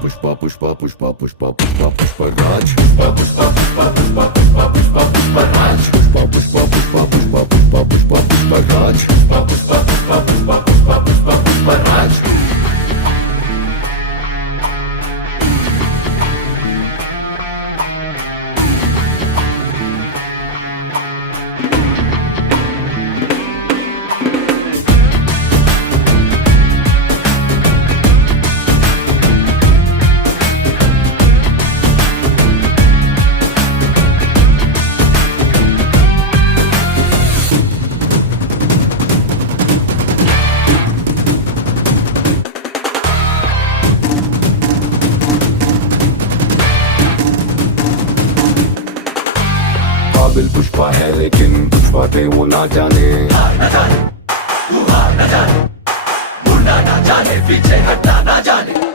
पुष्पा पुष्पा पुष्पा पुष्पा पुष्पा पुष्पराज पुष्पा पुष्पा पुष्पा पुष्पा पुष्पा पुष्पा पुष्पराज पुष्पा पुष्पा पुष्पा पुष्पा पुष्पा पुष्पा पुष्पराज पुष्पा पुष्पा पुष्पा पुष्पा पुष्पा पुष्पा पुष्पराज। काबिल पुष्पा है लेकिन कुछ बातें वो ना जाने, ना जाने, तू हार ना जाने, मुड़ना ना जाने, पीछे हटना ना जाने।